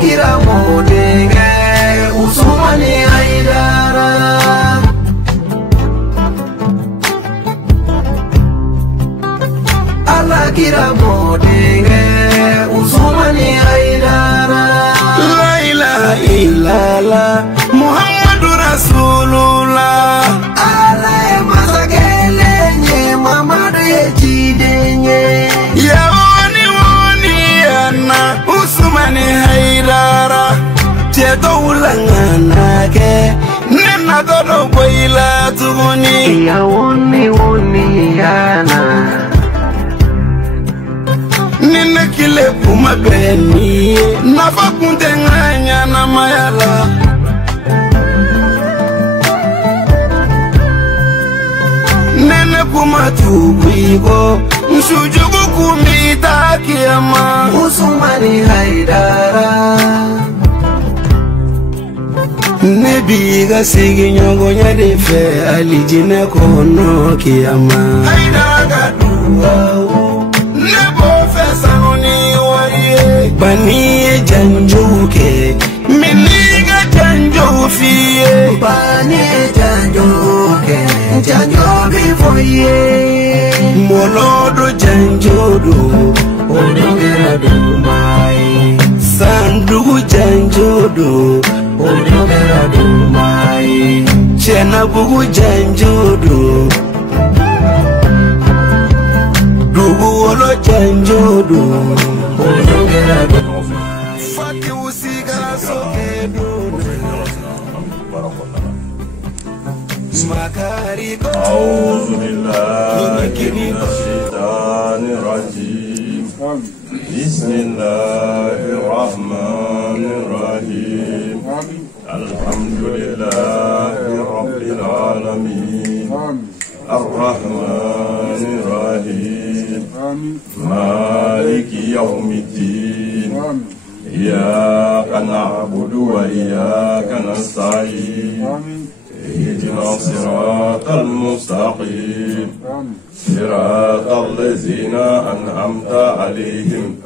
kira modenge Usmani Haidara Allah kira modenge Usmani Haidara La ilaha illallah Muhammadu Rasulullah Allah masakele nye Muhammadu yechidenye ya woni yana Usmani Haidara Cheto ulangana ke Nena todo boila tuguni ya woni yana Nina kile kuma beni Nafa kunte nganya na mayala Nene kuma tukuigo Mshujugu kumita kiyama Usmani Haidara Nebiga sigi nyongo nyadefe Alijine kono kiyama Haidara gaduwa Bani janjuke Miniga janjo fiye Bani janjuke Janjo bifoye Molodo janjodo Odogera dumai Sandugu janjodo Odogera dumai Chena bugu janjodo Dugu olo janjodo Fati usigara sokedo أعوذ بالله من الشيطان الرجيم بسم الله الرحمن الرحيم الحمد لله رب العالمين الرحمن الرحيم مالك يوم الدين إياك نعبد وإياك نستعين اهدنا الصراط المستقيم صراط الذين أنعمت عليهم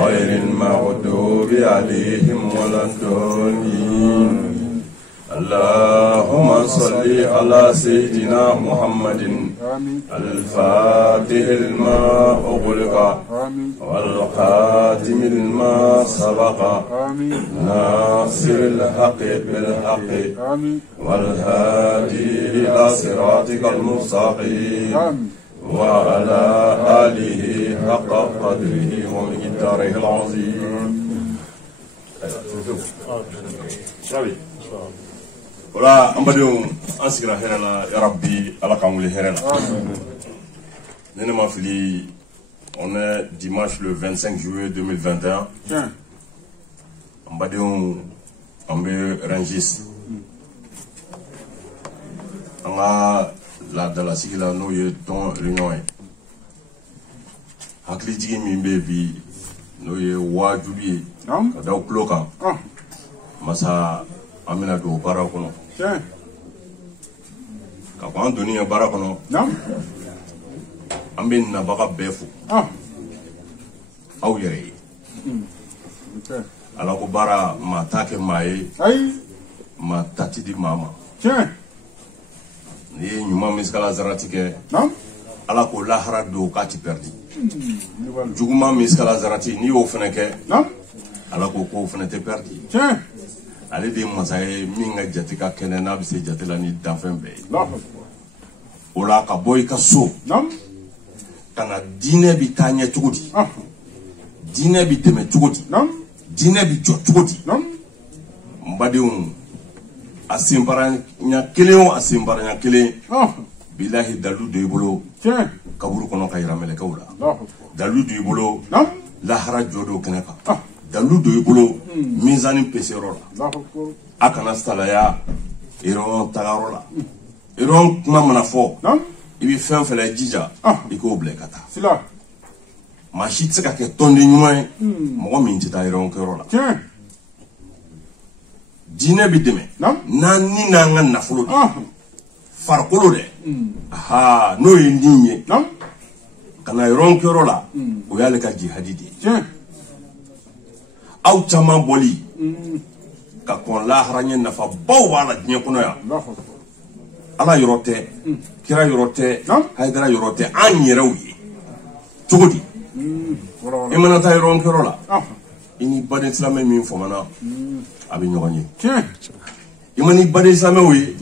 غير المغضوب عليهم ولا الضالين اللهم صل على سيدنا محمد الفاتح لما أغلق والخاتم لما سبق ناصر الحق بالحق والهادي إلى صراطك المستقيم وعلى آله حق قدره ومقداره العظيم. Voilà, ambadion ansikira herala ya rabbi ala kamuli herala. Nene ma fili, on est dimanche le 25 juillet 2021. Ambadion ambe Rangis. Anga la dala sikila no ye ton réunion. Hakli jigi mi bebi no ye wajubi kada ukloka. Masa amina do bara kono ka ko an doni bara kono ambe na baga befu aw yere ala ko bara ma take mai ma tati di mama ni nyuma miskala zaratike ala ko lahara do ka ti perdi juguma miskala zarati ni o feneke ala ko fenete perdi ale de masaye minga jatika kene na bise jatela ni danfen be ola ka boy ka so kana dine bi tanya tugudi dine bi teme tugudi dine bi jo tugudi mbadiun asimbara nya keleo asimbara nya kele billahi dalu de bolo kaburu kono kayra mele kawla dalu de bolo la hara jodo kenaka dalu do ibolo mizani peserola akana stalaya iron tagarola iron kuma manafo ibi fen fele jija iko blekata sila mashi tsaka ke tonde nyuma mo min tita iron kerola dine bideme nani nanga nafulo farkolo de aha no yindinye kana iron kerola o yale ka jihadidi aw caman boli ka kon lahara ɲɛ nafa baw b'a la diɲɛ kɔnɔ yan ala yɔrɔ tɛ kira yɔrɔ tɛ haidara yɔrɔ tɛ an yɛrɛw ye cogo di i mana taa yɔrɔ kɛrɔ la i ni baden silamɛ min fɔmana a bɛ ɲɔgɔn ye i ma ni baden silamɛw ye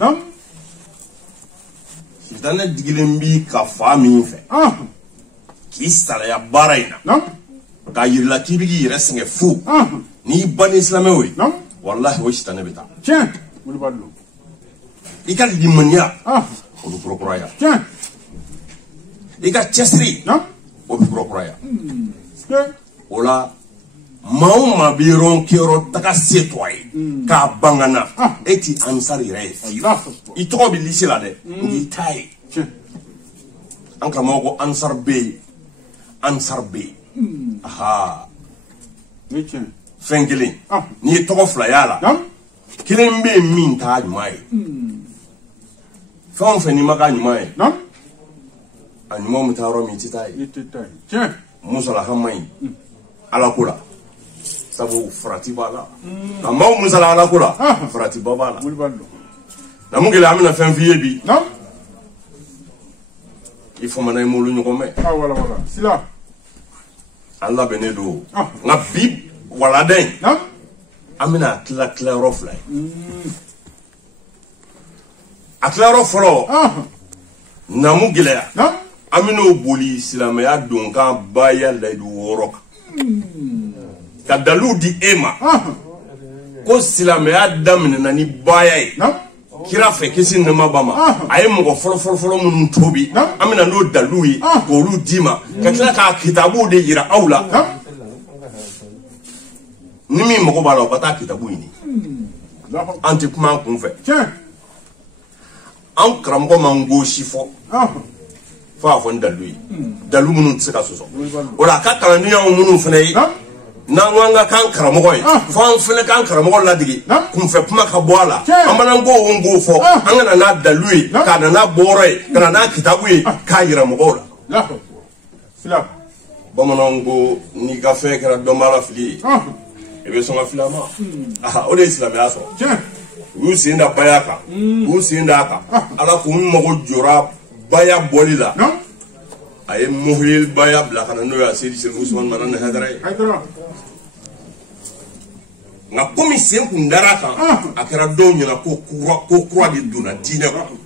sitanɛ digilen bi ka fa min fɛ k'i salaya baara in na k'a yirila k'i bɛ k'i yɛrɛ sɛgɛn fu n'i baden silamɛw ye wallahi o sitanɛ bɛ taa i ka limaniya o bɛ kurakuraya i ka cɛsiri o bɛ kurakuraya o la maa o maa bɛ yɔrɔ kɛyɔrɔ taga se to a ye k'a bangana e ti ansar yɛrɛ ye fiyewu i tɔgɔ bɛ lisi la dɛ n'i t'a ye an karamɔgɔ ko ansar bɛ yen ansar bɛ yen aha fɛn kelen n'i ye tɔgɔ fila y'a la kelen bɛ yen min t'a ɲuman ye fɛn o fɛn n'i ma k'a ɲuman ye a ɲuman bɛ taa yɔrɔ min i tɛ taa ye musalahama in ala ko la sabu farati b'a la nka maaw musala ala ko la farati ba b'a la na mun kɛlen an bɛna fɛn f'i ye bi i fɔmana i m'olu ɲɔgɔn mɛn an labɛnnen don nka bi walada in an bɛna tila yɔrɔ fila ye a tila yɔrɔ fɔlɔ namu gɛlɛya an bɛn'o boli silamɛya don kan baya layidu 6 kan ka dalilu di e ma ko silamɛya daminɛna ni baya ye kira fɛ kisi nɛma ba ma a ye mɔgɔ fɔlɔ minnu tobi an bɛna n'o dalilu ye k'olu di ma ka tila k'a kitabuw de yira aw la ni min mago b'a la o ka taa kitabu ɲini an tɛ kuma an kun fɛ an karamɔgɔ man gosi fɔ fo a fɔ ni dalilu ye dalilu minnu tɛ se ka sɔsɔ o la a ka kalandenyaw minnu fana ye n'an ko an ka kan karamɔgɔ ye fo an fana k'an karamɔgɔ ladege kunfɛ kuma ka bɔ a la an mana ko fɔ an kana n'a dalilu ye k'a na n'a bɔyɔrɔ ye ka na n'a kitabu ye k'a yira mɔgɔw la bamananw ko n'i ka fɛn kɛra dɔnbaa la fili ye i bɛ sɔn ka fili a ma o de ye silamɛya sɔrɔ u y'u sen da baya kan u y'u sen da a kan ala k'u mago jɔra baya bɔli la a ye muhil baya bila ka na n'o ye Seydi Sɛrifu Usumani Mara ni Haidara ye nka komi sen kun dara a kan a kɛra dɔw ɲɛna ko kura de donna diinɛ kɔnɔ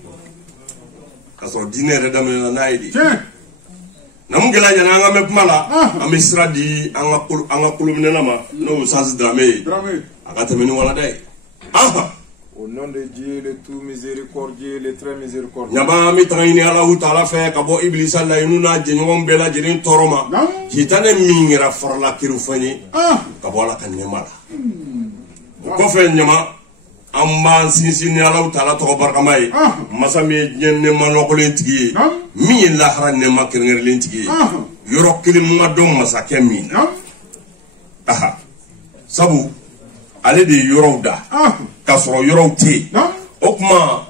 k'a sɔrɔ diinɛ yɛrɛ daminɛna n'a ye de na mun gɛlɛya ɲɛna an ka mɛn kuma la an bɛ sira di an ka kolominɛna ma n'o ye Sansi Dramé ye a ka tɛmɛ ni walada ye au nom de Dieu le tout miséricordieux le très miséricordieux ɲama an bɛ taga ɲini Alahu Taala fɛ ka bɔ Ibilisa laɲiniw n'a jɛɲɔgɔn bɛɛ lajɛlen tɔɔrɔ ma sitanɛ min yɛrɛ farala kerufɛn ye ka bɔ Ala ka nɛɛma la o kɔfɛ ɲama an b'an sinsin ni Alahu Taala tɔgɔ barikama ye masa min ye diɲɛ nɛɛma nɔgɔlen tigi ye min ye lahara nɛɛma kɛrɛnkɛrɛnlen tigi ye yɔrɔ kelen ma dɔn masakɛ min na sabu ale de ye yɔrɔw da ka sɔrɔ yɔrɔw tɛ yen o tuma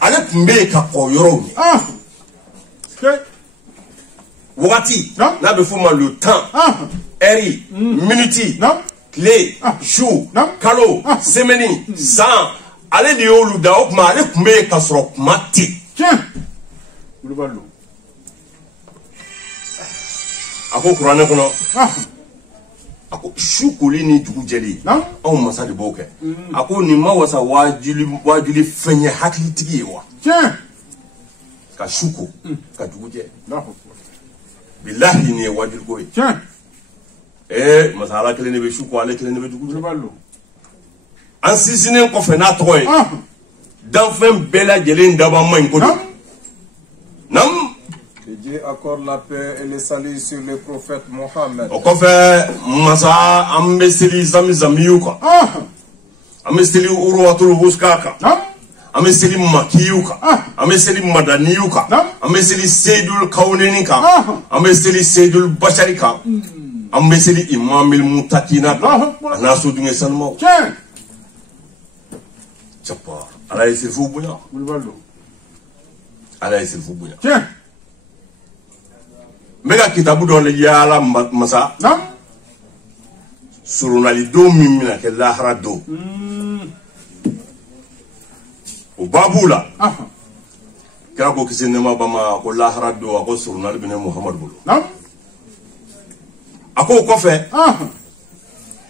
ale tun bɛ yen ka kɔ yɔrɔw ye wagati n'a bɛ fɔ o ma le temps ɛri miniti tile su kalo semɛni san ale de y'olu da o tuma ale tun bɛ yen ka sɔrɔ kuma tɛ a ko kuranɛ kɔnɔ a ko su koli ni dugu jɛli anw masa de b'o kɛ a ko nin ma wasa wajuli fɛn ye hakilitigi ye wa ka su ko ka dugu jɛ bilahi nin ye wajuliko ye masa ala kelen de bɛ su ko ale kelen de bɛ dugu jɛ an sinsinnen kɔfɛ n'a tɔgɔ ye danfɛn bɛɛ lajɛlen daba man ɲi ko don que Dieu accorde la paix et le salut sur le prophète Mohammed. O kɔfɛ masa an bɛ seli zamzamiyu kan an bɛ seli urwatul wuska kan an bɛ seli makiyu kan an bɛ seli madaniyu kan an bɛ seli seydul kawneni kan an bɛ seli seydul bashari kan an bɛ seli imamil mutakina kan a n'a so dunge sanumaw cɛpa ala ye selifu bonya ala ye selifu bonya n bɛ ka kitabu dɔ lajɛ ala masa surunali do min mina ke lahara do o babula kira ko kisi nema bama ko lahara do ko surunali bine Muhammad bulu ako ko fe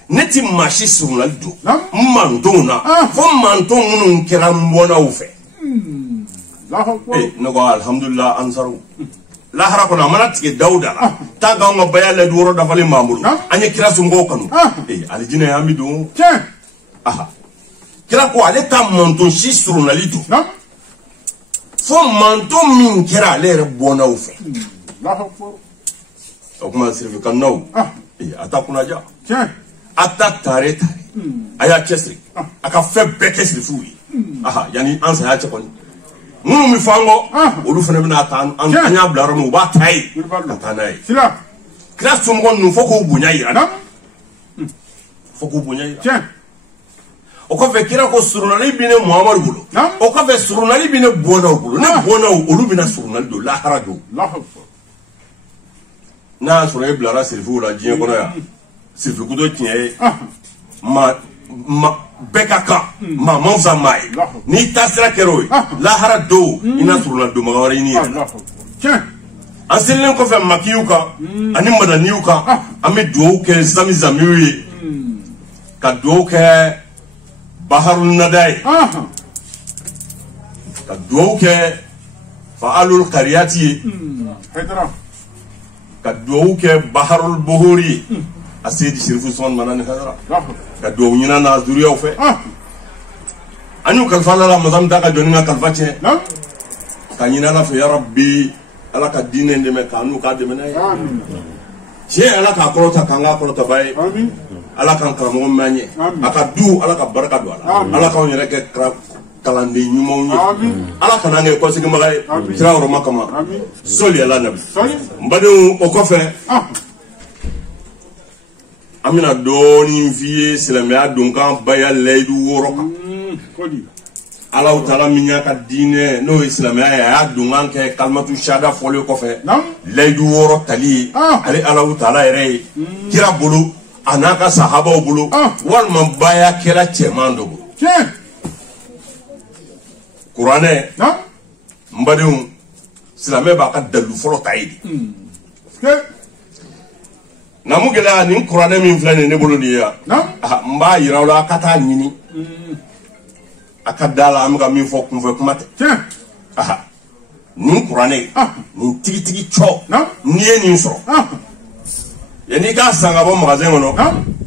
neti mashi surunali do mandona fo manton munun kira mbona u fe nago alhamdulillah ansaru lahara kona mana tige dauda la ta ga ngo bayale duro da fali mamuru anye kira sungo kanu aljina ya midu kira ko ale ta monton shi surunali do fo manton min kira le re bona u fe o kuma sirvi kanu ata kuna ja ata tare aya chesri aka fe beke sirfui yani ansa ya chekoni munu mi fango olu fene bina tan anya blaro mu ba tai tanai sila kila sumgo nu foko bunya ira foko bunya ira o ko fe kira ko surunali bine Muhammad bulu o ko fe surunali bine bona bulu na bona olu bina surunali do la harado na surunali blara sirfu la jien kono ya sirfu kudo tiye ma bekaka ma monza mai ni tasira kero lahara do ina suruna do magawari ni asilen ko fe makiyuka ani madaniuka ame do ke zamiwi ka do ke baharul nadai ka do ke fa'alul qaryati ka do ke baharul buhuri asedi sirfu son manani hadara ka do nyina na zuriya fe anu kalfa la mazam daga joninga kalfa che ka nyina na fe ya rabbi ala ka dine ndeme ka anu ka de mena amin che ala ka kolota kanga kolota bay amin ala kan karamo manye aka du ala ka baraka do ala ka nyere ke kalandi nyumo amin ala kana nge ko sigi magay tira ro makama amin soli ala nabi mbadu o ko fe amina doni vie silamaya dunkan baya leidu woroka ala utala minya ka dine no islamaya ya dungan ke kalmatu shada folio ko fe leidu woro tali ali ala utala ere kira bulu anaka sahaba bulu wal man baya kira chemando bulu qur'ane mbadum islamaya ba ka dalu folo tayidi namugela ni qur'ane min flane ne bolo niya mba yirawla kata nyini akadala amga min fo kun kumate ni qur'ane ni tigi cho ni eni so yani ka sanga bo magazin wono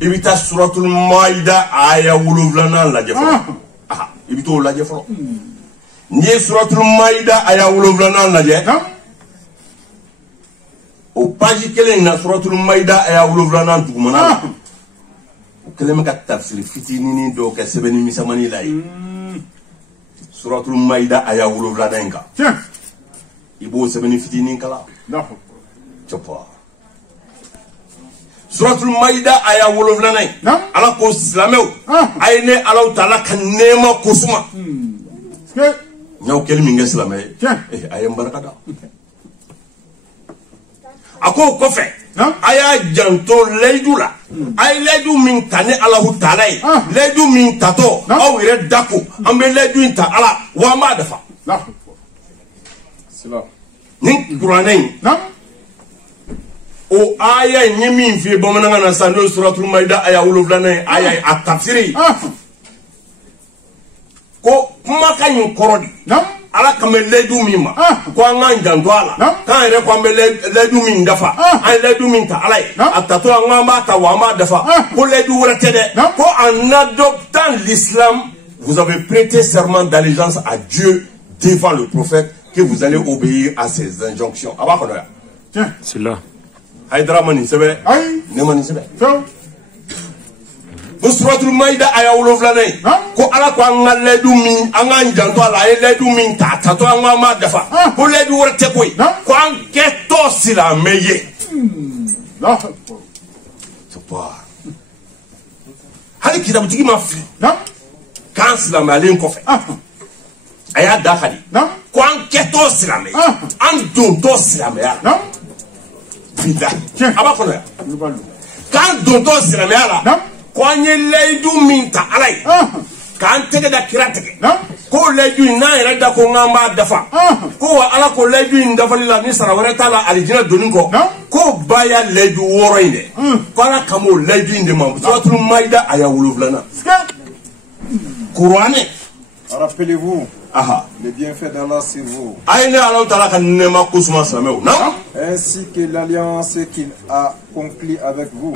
ibita suratul maida aya wuluvlana la jefo ibito la jefo ni suratul maida aya wuluvlana la je o page kelen na suratul maida aya wuluvlana dugumana o keleme ka tafsir fitini ni do ka sebeni misamani lay suratul maida aya wuluvlana enka ibo sebeni fitini kala chopo suratul maida aya wuluvlana ala ko islameu ayne ala taala kan nema kusuma nyaw kelmi nge islamay ayam barakada ako kofe aya janto leidula ay leidu min tane Allahu taala leidu min tato aw ire dako ambe leidu inta ala wa ma dafa sila ni qur'anai o aya nyimi fi bomana na sando suratul maida aya wuluvlana aya atafsiri ko kuma kanyu korodi ala kame ledu mima ko anga njanto ala kan ere ko ledu min dafa ay ledu min ta ala atato anga ma ta wa ma dafa ko ledu wretede ko en adoptant l'islam vous avez prêté serment d'allégeance à Dieu devant le prophète que vous allez obéir à ses injonctions aba ko ya c'est là Haydara mani sebe ne mani sebe suratul maida aya wuluvlana ko ala ko anga ledu min anga njanto ala ay ledu min ta to anga ma dafa ko ledu worte koy ko an keto sila meye la topa hali kitabu tigi ma fi kan sila malen ko fe aya da khali ko an keto sila meye an dun to sila meya vida aba ko ya kan donto silamɛya la ko an ye layidu min ta ala ye k'an tɛgɛ da kira tigɛ ko layidu in n'an yɛrɛ da ko n'an b'a dafa ko wa ala ko layidu in dafali la ni sara wɛrɛ t'a la alijinɛ donni kɔ ko ba y'a layidu 6 in dɛ ko ala kama o layidu in de ma suratul maïda aya 7 kuranɛ. Rappelez-vous les bienfaits d'Allah sur vous. Ainsi que l'alliance qu'il a conclue avec vous.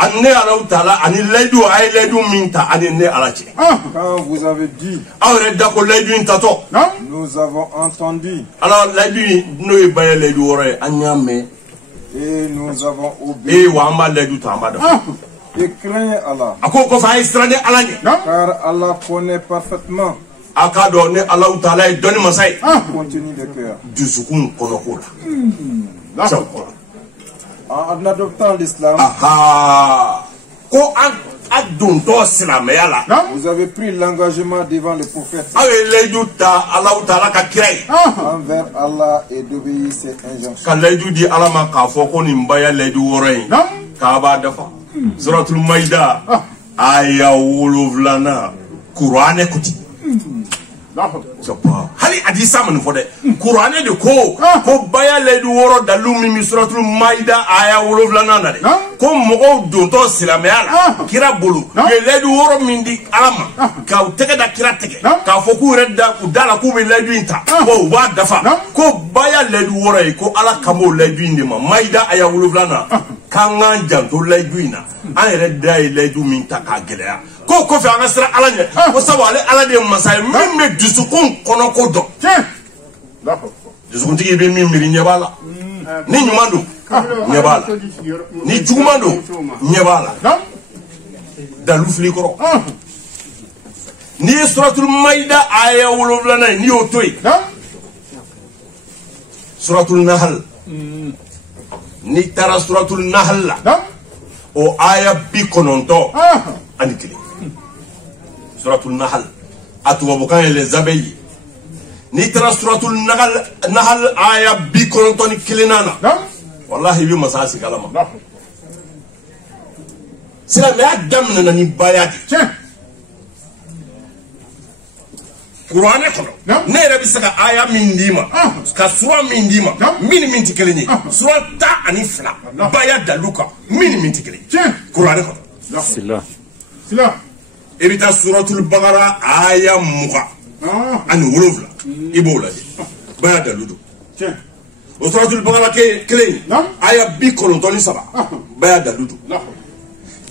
Quand vous avez dit, nous avons entendu. Et nous avons obéi. Et craignez Allah. Car Allah connaît parfaitement. Contenu de cœur. En adoptant l'islam, vous avez pris l'engagement devant le prophète envers Allah et d'obéir ses injonctions. Suratul Maïda aya 7 Qur'an kuti hali hadisa man fo de Qur'an de ko baya ledu woro dalum mi suratul Maïda aya 7 na de ko mogo don to silamaya la kira bolu ye ledu woro min di alama ka tege da kira tege ka fo ku redda ku dala ku be ledu inta ko wa dafa ko baya ledu woro ko ala kamo ledu inde ma Maïda aya 7 na kangan janto ledu ina an yɛrɛ da ye layidu min ta k'a gɛlɛya ko kɔfɛ an ka sira ala ɲɛ ko sabu ale ala de ye masa ye min bɛ dusukun kɔnɔ ko dɔn dusukuntigi bɛ min miiri ɲɛ b'a la ni ɲuman don ɲɛ b'a la ni juguman don ɲɛ b'a la dalu fili kɔrɔ n'i ye suratul Maïda aya 7 ye n'i y'o to yen suratul Nahl n'i taara suratul Nahl la o aya 90 ani kelen suratul Nahl atubabukan ye les abeilles n'i taara suratul Nahl aya 90 ni kelen na wallahi bi masa sigala ma silamɛya daminɛna ni baya de kuranɛ kɔnɔ ne yɛrɛ bɛ se ka aya min d'i ma ka sura min d'i ma min tɛ kelen ye sura 12 baya dalu kan min tɛ kelen ye kuranɛ kɔnɔ i bɛ taa suratul Baqara aya 20 ani 7 i b'o lajɛ baya dalu don o suratul Baqara kelen aya 93 baya dalu don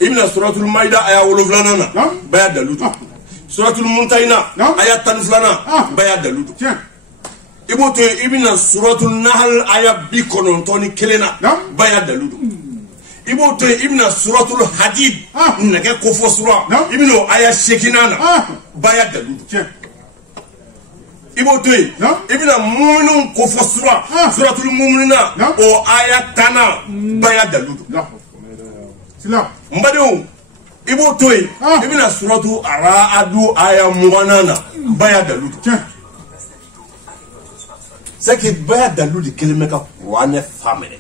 i bɛna suratul Maïda aya 7 na baya dalu don suratul Muntahina aya 12 baya dalu don i b'o to yen i bɛna suratul Nahl aya 91 na baya dalu don i b'o to yen i bɛna suratul Hadid nɛgɛ kofɔ sura i bɛna o aya 8 na baya dalu don i b'o to yen i bɛna muminun kofɔ sura suratul Muminina o aya 10 na baya dalu don n badenw i b'o to yen i bɛna suratu Ara'adu aya 20 na baya dalu don c'est que baya dalu de kelen bɛ ka kuranɛ fa minɛ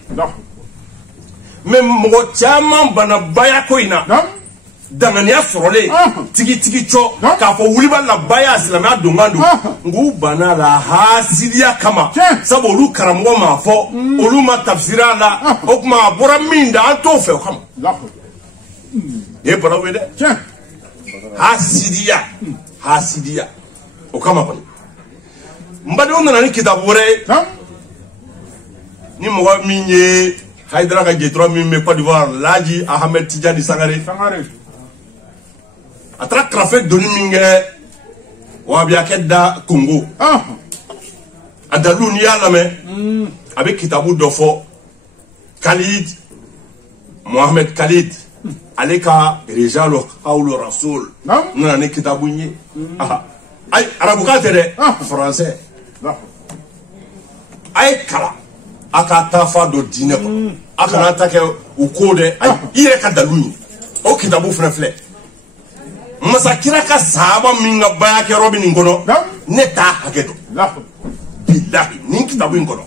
mais mɔgɔ caman bana baya ko in na danganiya sɔrɔlen tigitigi cɔ k'a fɔ wuliba la baya silamɛya donkan don nk'u banna la hasidiya kama sabu olu karamɔgɔ m'a fɔ olu ma tafsira la o tuma a bɔra min da an t'o fɛ o kama ye baraw ye dɛ hasidiya o kama kɔni n badenw nana ni kitabu wɛrɛ ye ni mɔgɔ min ye Haidara ka jɛtura min bɛ Côte d'Ivoire Laji Ahmed Tidjani Sangare a taara karafe doni min kɛ wahabiyakɛ da Congo a dalu n'i y'a lamɛn a bɛ kitabu dɔ fɔ Khalid Mohamed Khalid ale ka Rijalu Qawlu Rasul nana ni kitabu ye ayi arabukan tɛ dɛ français a ye kalan a ka taa fa dɔ diinɛ kɔnɔ a kana ta kɛ u ko dɛ ayi i yɛrɛ ka dalu ɲini o kitabu fɛnɛ filɛ masakira ka sahaba min ka bayakɛyɔrɔ bɛ nin kɔnɔ ne t'a hakɛ dɔn bilahi nin kitabu in kɔnɔ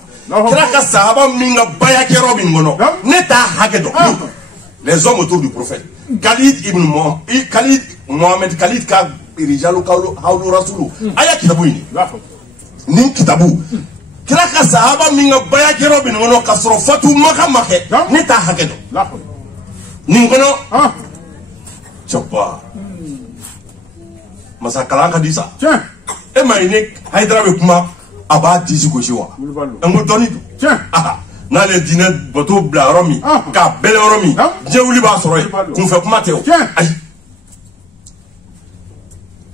kira ka sahaba min ka bayakɛyɔrɔ bɛ nin kɔnɔ ne t'a hakɛ dɔn les hommes autour du prophète. Khalid ibn Mohamed Khalid ka rijalu hawlu rasulu aya kitabu ini ni kitabu kila ka sahaba minga baya kero bin ngono kasro fatu maka make ni ta hakedo ni ngono chapa masa kalanga disa e mai ni haidra be kuma aba disi ko shiwa ngo doni na le dina bato bla romi ka bele romi jewuli ba soro kun fe kuma teo ay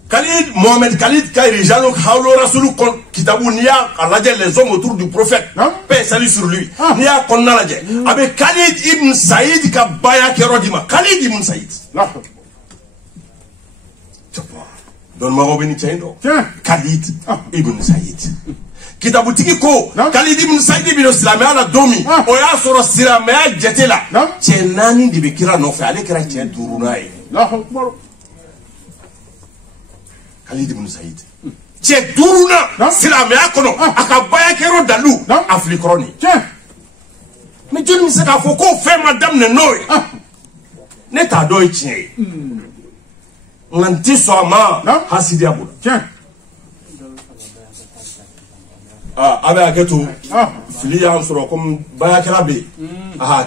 Khalid Mohamed Khalid Kairi Jalo Hawlo Rasoulou Kitabu Nia Aladje les hommes autour du prophète paix salut sur lui Nia Konnaladje avec Khalid ibn Saïd Kabaya Kerodima Khalid ibn Saïd donne-moi Robin Tiendo Khalid ibn Saïd Kitabu Tiki ko Khalid ibn Saïd ibn Islamé ala domi oya soro Islamé jetela Tchenani di Bekira no fe ale kira Tchen Turunaye Khalid ibn Saïd Tche Duruna Silame akono akabaya kero dalu Afrikroni mais Dieu ne sait pas faut qu'on fait madame ne noy neta doy tche nganti soama hasidi abula abe aketu fili ya soro comme baya kerabe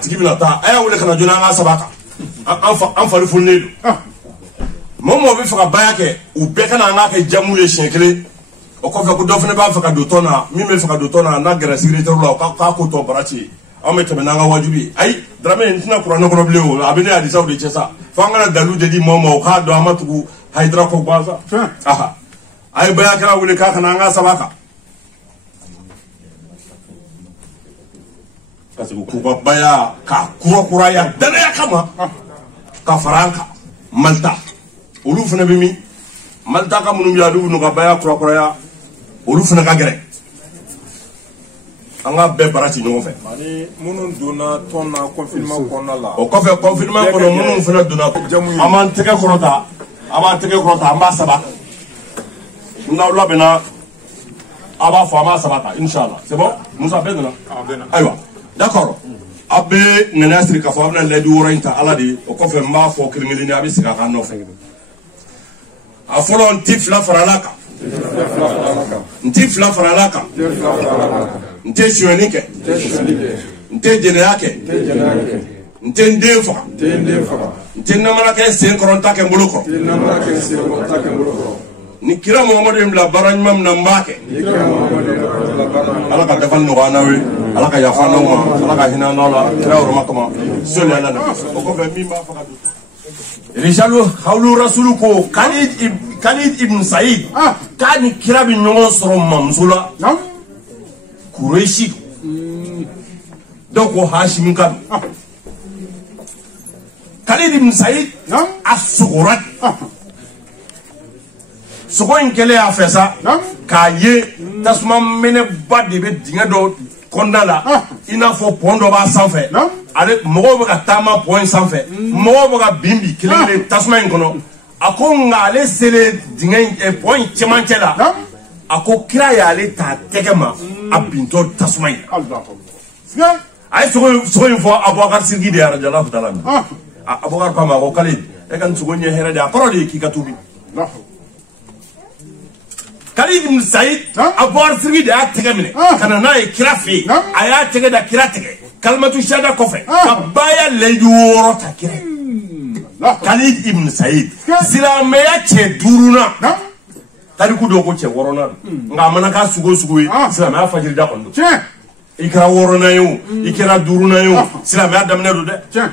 tigi bina ta aya wole kana jona nga sabaka an fali fulnedo momo be faka bayake u beka na ngake jamu ye shenkele o ko fe ko do fene ba faka do tona mi me faka do tona na gara secrétaire lo ka ko to barati o me tebe na nga wajubi ay drame ntina qur'an ko roble o abene adi saw de chesa fanga na dalu de di momo ka do amatugu haidra ko baza ay bayake ra wule ka kana nga sabaka kasi ko baya ka kura ya dana ya kama ka faranka malta olu fana be mi malta ka munum ya du no ka baya kura ya olu fana ka gere anga be barati no fe ani munun dona tonna confinement konna la o ko fe confinement ko munun fana dona aman tege korota amba saba na la bena aba fo ama sabata inshallah c'est bon nous avons dona aywa d'accord abe nanasri ka fo abna ledi worinta aladi o ko fe mba fo kirngilini abi sika ka no fe a folo ntif la faralaka ntif la faralaka nte shwenike nte jeneyake nte ndefa nte namara ke sen koronta ke mbuluko ni kira Muhammadu ibn Baranyam nambake ala ka defal no wanawe ala ka yafa no ma ala ka hina no la kira oroma kama sole ala na o ko fe mi ma fa Rijalu Hawlu Rasoulou ko Khalid ibn Saïd kani kira bi nyongo soro mamzula Kureishi donc o Hashim kan Khalid ibn Saïd as-Sughrat sokoin kele a fait ça ka ye tasuma mene ba de be dinga do kondala ina fo pondo ba sanfɛ ale mogo be ka tama point sanfɛ mogo be ka bimbi kele tasuma in kono ako ngale sele dinga point chemancɛ la ako kira ya ale ta tɛgɛ ma a binto tasuma in ay sokoin fo Abubakar Sidiki de radiyallahu ta'ala Abubakar ko ma ko Khalid e kan sokoin ye hera de akoro de ki ka tubi Khalid ibn Saïd Abubakar Sidiki de a tɛgɛ minɛ kana n'a ye kira fe a y'a tɛgɛ da kira tigɛ kalimatu shahada kɔfɛ ka baya leju wɔɔrɔ ta kira Khalid ibn Saïd silamɛya cɛ 5nan tariku dɔ ko cɛ 8nan nka a mana k'a sugo sugu ye silamɛya fajiri da kɔni don i kɛra 8nan ye o i kɛra 5nan ye o silamɛya daminɛ don dɛ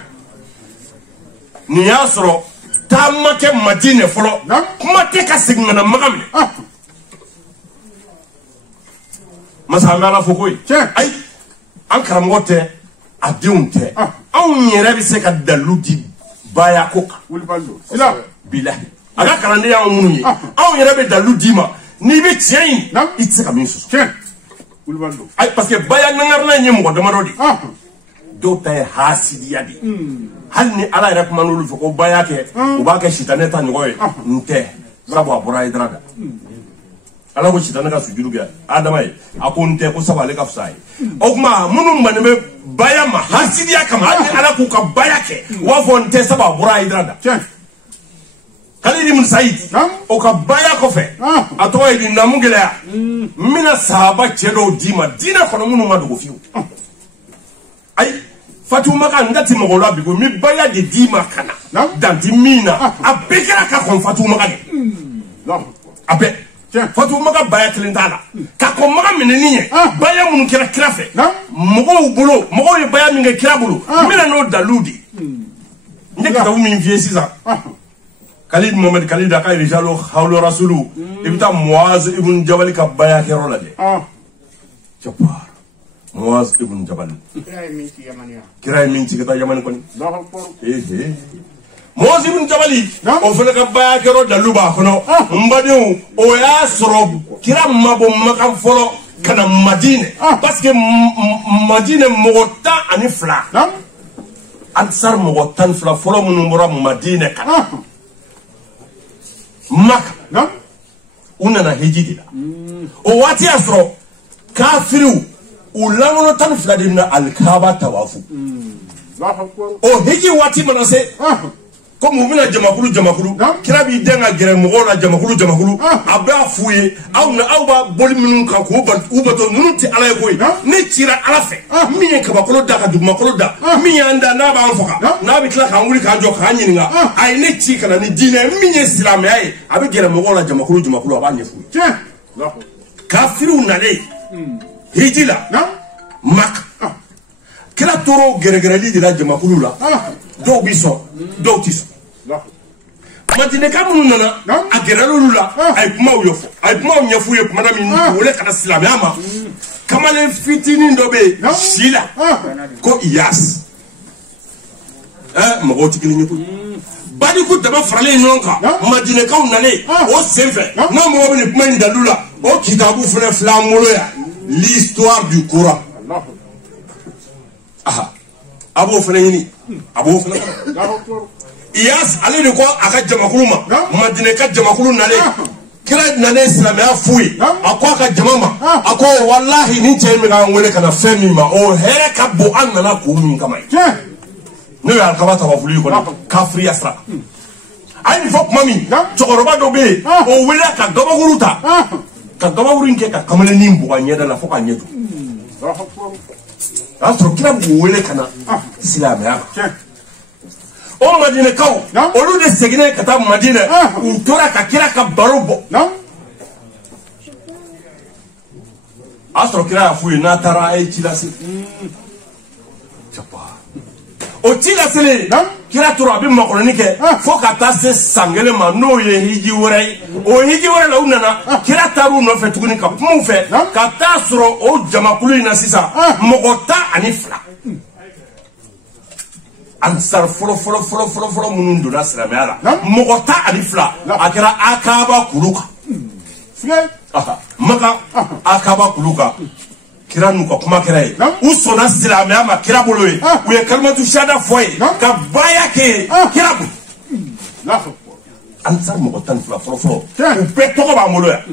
nin y'a sɔrɔ taama kɛ Madinɛ fɔlɔ kuma tɛ ka segin ka na Maka minɛ masa an bɛ Ala fo koyi ayi an karamɔgɔ tɛ a denw tɛ anw yɛrɛ bɛ se ka dalilu di baya ko kan bilahi a ka kalanden y'anw minnu ye anw yɛrɛ bɛ dalilu d'i ma n'i bɛ tiɲɛ ɲini i tɛ se ka min sɔsɔ ayi parce que baya nangarina ye mɔgɔ damadɔ de dɔw ta ye hasidiya de hali ni Ala yɛrɛ kuma n'olu fɛ ko baya kɛ u b'a kɛ sitanɛ ta ɲɔgɔn ye n tɛ sabu a bɔra Hayidara da ala ko sitana ka sujudu kɛ adama ye a ko n tɛ ko sabu ale ka fisa ye o kuma minnu bannen bɛ baya ma hasidiya kama hali ala k'u ka baya kɛ u b'a fɔ n tɛ sabu a bɔra Hayidara da Khalid ibn Saïd o ka baya kɔfɛ a tɔgɔ ye di namu gɛlɛya n bɛna sahaba cɛ dɔw d'i ma diinɛ kɔnɔ minnu ma dogo fiyewu ayi Fatou Maka n ka ti mɔgɔw la bi ko n bɛ baya de d'i ma ka na dan ti min na a bɛɛ kɛra ka kɔn Fatou Maka de a bɛɛ Fatou Maka baya kelen t'a la ka kɔn Maka minɛni ye baya minnu kɛra kira fɛ mɔgɔw bolo mɔgɔw ye baya min kɛ kira bolo n bɛna n'o dalilu de n ye kitabu min f'i ye sisan Khalid Mohamed Khalid a ka rijalu hawlu rasulu i bɛ taa Muaz ibn Jabal ka baya kɛyɔrɔ lajɛ Jabbar Muaz ibn Jabal kira ye min ci ka taa Yamani kɔni Muaz ibn Jabal o fana ka baya kɛyɔrɔ dalilu b'a kɔnɔ n badenw o y'a sɔrɔ kira mabɔ Maka fɔlɔ ka na Madinɛ parce que Madinɛ mɔgɔ 12 Ansar mɔgɔ 12 fɔlɔ minnu bɔra Madinɛ ka na Maka u nana hiji de la o waati y'a sɔrɔ kafiriw u lankolon 12 de bɛna alikaba tawafu o hiji waati mana se comme u bɛna jamakulu kira b'i den ka gɛrɛ mɔgɔw la jamakulu a b'a f'u ye aw b'a boli minnu kan k'u bato ninnu tɛ ala ye koyi ne cira ala fɛ min ye kabakolo da ka dugumakolo da min y'an da n'a b'an faga n'a bɛ tila k'an wuli k'an jɔ k'an ɲininka a ye ne ci ka na ni diinɛ min ye silamɛya ye a bɛ gɛrɛ mɔgɔw la jamakulu a b'a ɲɛf'u ye kafiriw nalen hiji la Maka kira toro gɛrɛgɛrɛli de la jamakulu la dɔw bi sɔn dɔw ti sɔn Madinɛka minnu nana a gɛrɛl'olu la a ye kumaw ɲɛf'u ye kumana min wele ka na silamɛya ma kamalen fitinin dɔ bɛ yen si la ko Iyas mɔgɔw tɛ kelen ye koyi badiku dama faralen ɲɔgɔn kan Madinɛkaw nalen o senfɛ n'a mɔgɔ bɛ nin kuma in dalilu la o kitabu fana filɛ an bolo yan l'histoire du Coran a b'o fana ɲini a b'o fana Iyas ale de ko a ka jamakulu ma Madinɛka jamakulu nalen kira nalen silamɛya f'u ye a ko a ka jama ma a ko walahi ni cɛ in bɛ k'an wele ka na fɛn min ma o hɛrɛ ka bon an nana kun min kama ye n'o ye alikaba tawafuli ye kɔni kafiriya sira a ye nin fɔ tuma min cɛkɔrɔba dɔ bɛ yen o wele ka gabakuru ta ka gabakuru in kɛ ka kamalennin bugɔ a ɲɛda la fo k'a ɲɛ jɔ o y'a sɔrɔ kira b'u wele ka na silamɛya ma o Madinɛkaw olu de seginnen ka taa Madinɛ u tora ka kira ka baro bɔ a y'a sɔrɔ kira y'a f'u ye n'a taara a ye ci lase o ci laselen kira tora a bɛ makɔnɔni kɛ fo ka taa se san 1 ma n'o ye hiji wɛrɛ ye o hiji wɛrɛ la u nana kira taar'u nɔfɛ tuguni ka kuma u fɛ ka taa sɔrɔ o jamakulu in na sisan mɔgɔ 12 Ansar fɔlɔ minnu donna silamɛya la mɔgɔ 12 a kɛra Akaba kulu kan Maka Akaba kulu kan kira n'u ka kuma kɛra ye u sɔnna silamɛya ma kira bolo ye u ye kalimatu shahada fɔ ye ka baya kɛ ye kira bolo Ansar mɔgɔ 12 fɔlɔ u bɛɛ tɔgɔ b'an bolo yan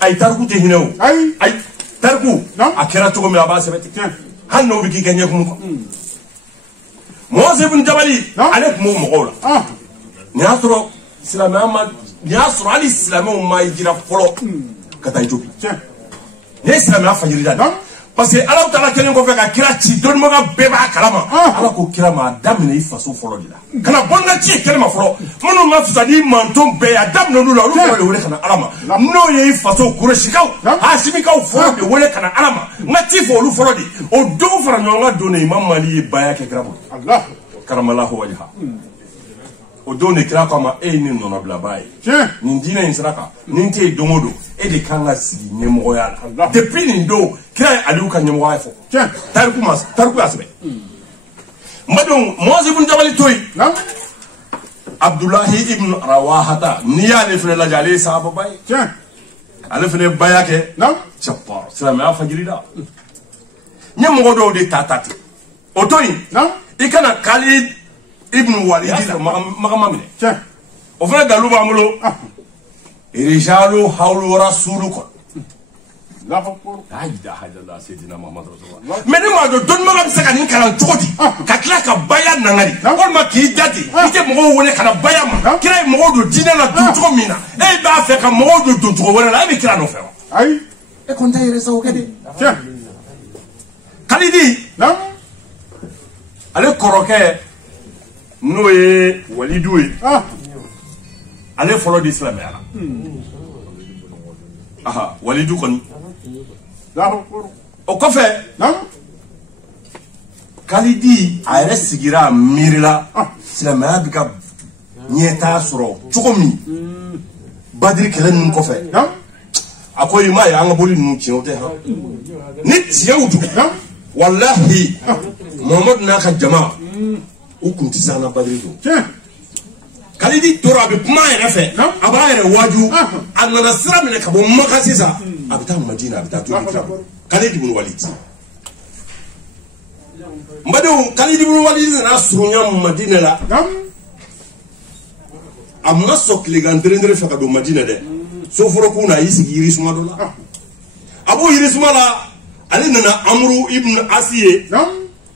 ayi tariku tɛ hinɛ o ayi tariku a kɛra cogo min a b'a sɛbɛn ten hali n'o bɛ k'i kɛ ɲɛkumu kan Muaz ibn Jabal ale tun b'o mɔgɔw la nin y'a sɔrɔ hali silamɛw ma hijira fɔlɔ ka taa Éthiopie ne ye silamɛya fajirida de parce que Alahu Taala kɛlen kɔfɛ ka kira ci dɔnnibaga bɛɛ b'a kalama Ala ko kira ma a daminɛ i faso fɔlɔ de la kana bɔ n ka ci ye kɛnɛma fɔlɔ minnu ma fisa ni manton bɛɛ ye a daminɛ olu la olu fɔlɔ de wele ka na Ala ma n'o ye i faso Kurɛshikaw Hasimikaw fɔlɔ de wele ka na Ala ma n ka ci fɔ olu fɔlɔ de o don fara ɲɔgɔn kan don de Imam Mali ye baya kɛ kira bolo karamallahu wajha o don de kira k'a ma e ye ne nɔnɔbilaba ye nin diinɛ in sira kan nin tɛ yen don o don e de kan ka sigi ɲɛmɔgɔya la depuis nin don kira ye Aliyu ka ɲɛmɔgɔya fɔ tariku y'a sɛbɛn n badenw Muaz ibn Jabal to yen Abdulahi ibn Rawahata n'i y'ale fana lajɛ ale ye sahababa ye ale fana ye baya kɛ Jabbar silamɛya fajirida n ye mɔgɔ dɔw de ta ten o to yen i kana Khalid ibn Walid magama minɛ o fana dalu b'an bolo رجال حول رسولكم لا أكبر لا إله إلا الله سيدنا محمد رسول الله من ما دون ما بسكن كلام تودي كتلا كبايا نعاري أول ما كيداتي إذا مغو ولا كنا بايا ما كلا مغو دو دينا لا دونتو مينا أي بعرف كم مغو دو دونتو ولا لا بكرا نوفر أي كنت يرسو كده كاليدي نعم على كروكة نوي وليدوي على فلو الإسلام يلا aha walidu koni o kɔfɛ Kalidi a yɛrɛ sigira miirila silamɛya bɛ ka ɲɛtaa sɔrɔ cogo min Badiri kɛlɛ ninnu kɔfɛ a ko i m'a ye an ka boli ninnu tiɲɛw tɛ han ni tiɲɛw don walahi Muhamadu n'a ka jama u kun tɛ s'an na Badiri don Kalidi tora a bɛ kuma yɛrɛ fɛ a b'a yɛrɛ waaju a nana sira minɛ ka bɔ Maka sisan a bɛ taa Madina a bɛ taa to kira Kalidi ibn Walid Mbadou Kalidi ibn Walid nana surunya Madina la a ma sɔn tilegan dere fɛ ka don Madina dɛ soforokun na a y'i sigi yirisuma dɔ la a b'o yirisuma la ale nana Amru ibn Asi ye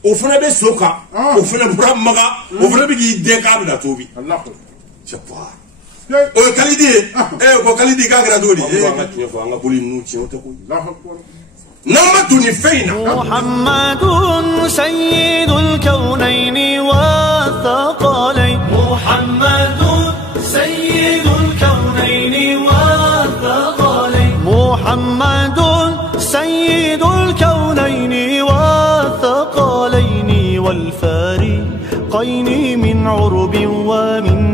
o fana bɛ so kan o fana bɔra Maka o fana bɛ k'i den k'a bɛ na tobi o ye Kalidi ye ko Kalidi k'a kɛra cogo di an ka tiɲɛ fɔ an ka boli ninnu tiɲɛ o tɛ koyi n'an ma don nin fɛn in na Muhammadun sayyidul kawnayni wa thaqalayn Muhammadun sayyidul kawnayni wa thaqalayn Muhammadun sayyidul kawnayni wa thaqalayn wal fariqayn min urbin wa min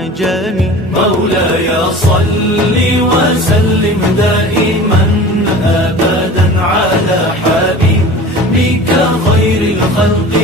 ajami مولاي صل وسلم دائما أبدا على حبيبك خير الخلق